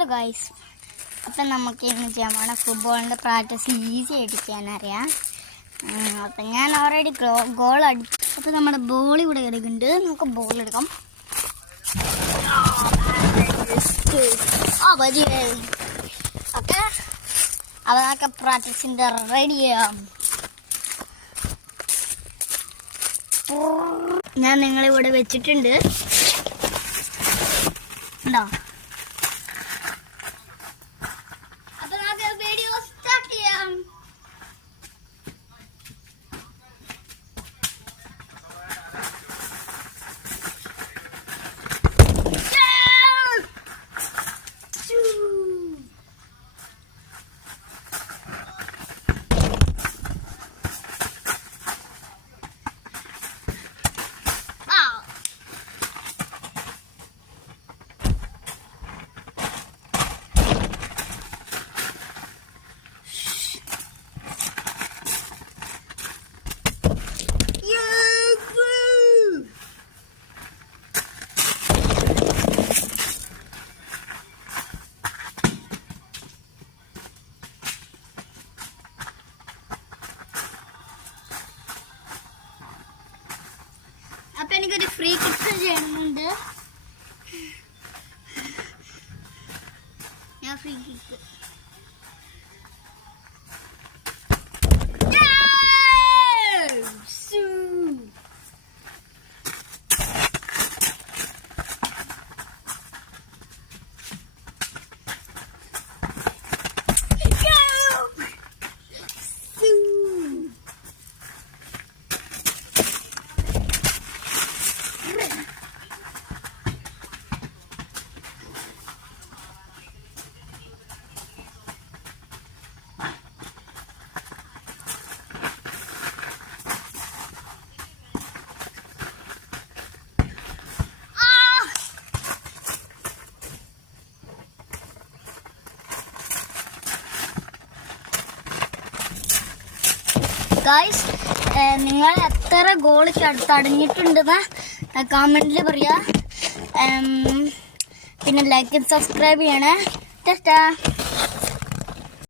Hello guys, അപ്പം നമുക്ക് ഇന്ന് ചെയ്യാൻ പോകണം ഫുട്ബോളിൻ്റെ പ്രാക്ടീസ് ഈസി ആയിട്ട് ചെയ്യാനറിയാം. അപ്പം ഞാൻ ഓൾറെഡി ഗോൾ അടിച്ചു. അപ്പം നമ്മുടെ ബോൾ ഇവിടെ എടുക്കുന്നുണ്ട്. നമുക്ക് ബോൾ എടുക്കാം. ഓക്കെ, അപ്പം നമുക്ക് പ്രാക്ടീസിൻ്റെ റെഡി ചെയ്യാം. ഞാൻ നിങ്ങളിവിടെ വെച്ചിട്ടുണ്ട്. ഉണ്ടോ? അപ്പൊ നമുക്ക് വീഡിയോ സ്റ്റാർട്ട് ചെയ്യാം. അപ്പൊ എനിക്കൊരു ഫ്രീ കിക്ക് ചെയ്യുന്നുണ്ട്. ഞാൻ ഫ്രീ കിക്ക് ഗൈസ്, നിങ്ങൾ എത്ര ഗോൾ തടഞ്ഞിട്ടുണ്ടെന്ന് കമന്റിൽ പറയാ. പിന്നെ ലൈക്ക് സബ്സ്ക്രൈബ് ചെയ്യണേ. ടാറ്റാ.